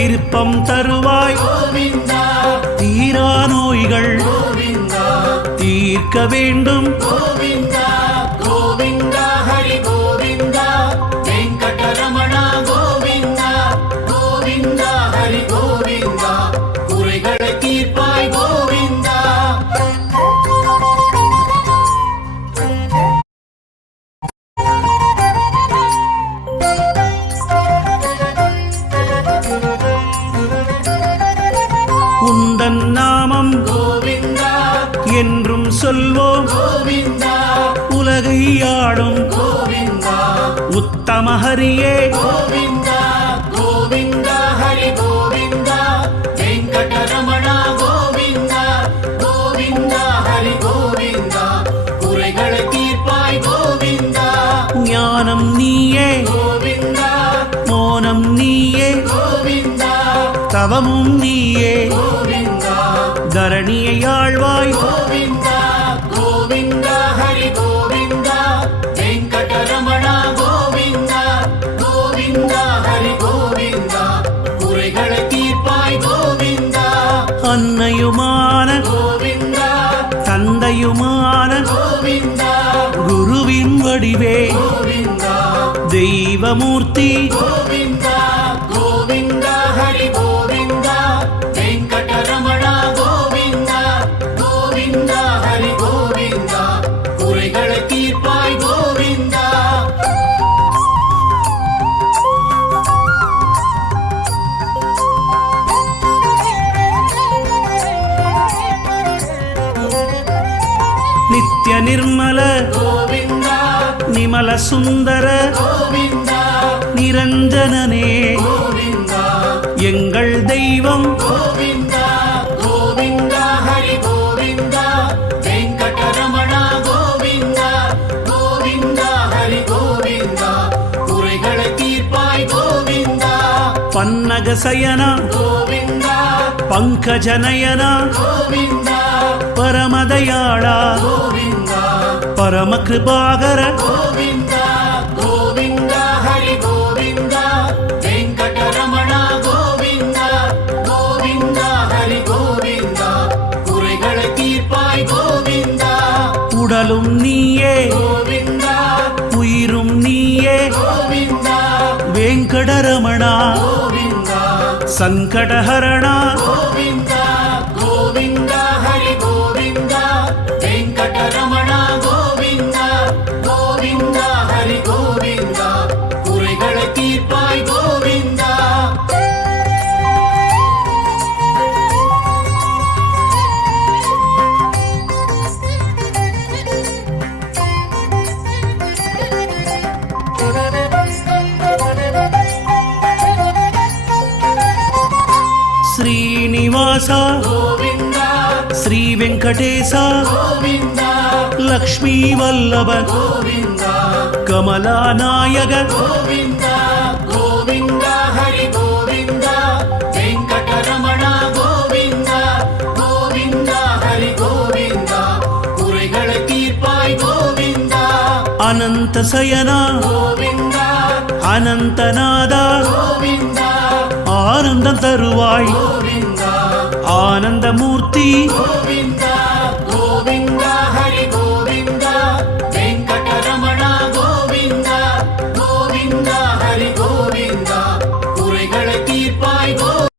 திருப்பம் தருவாய். தீரா நோய்கள் தீர்க்க வேண்டும். உந்தன் நாமம் கோவிந்தா. என்றும் சொல்வோம். கோவிந்தா. உலகை ஆடும். கோவிந்தா. உத்தம ஹரியே கோவிந்தா. கோவிந்தா. ஹரி கோவிந்தா. வெங்கடரமண கோவிந்தா. கோவிந்தா. ஹரி கோவிந்தா. குறைகளை தீர்ப்பாய் கோவிந்தா. ஞானம் நீயே. கோவிந்தா. மோனம் நீயே. கோவிந்தா. தவமும் நீயே. அன்னையுமான தந்தையுமான குருவின் வடிவே. கோவிந்தா. தெய்வமூர்த்தி. ஹரி கோவிந்தா குறைகளை தீர்ப்பாய் கோவிந்தா. பன்னக சயனா கோவிந்தா பங்கஜனயனா கோவிந்தா பரமதயாளா கோவிந்தா. பரம கிருபாகர கோவிந்தா கோவிந்தா ஹரி கோவிந்தா வெங்கடரமண கோவிந்தா கோவிந்தா ஹரி கோவிந்தா குறைகளை தீர்ப்பாய் கோவிந்தா. உடலும் நீயே கோவிந்தா உயிரும் நீயே கோவிந்தா வெங்கடரமணா கோவிந்தா சங்கடஹரணா கோவிந்தா శ్రీనివాస శ్రీ వెంకటేశ లక్ష్మీ వల్లభ కమలానాయక అనంత శయనా అనంతనాదా ஆனந்தம் தருவாய். ஆனந்தமூர்த்தி.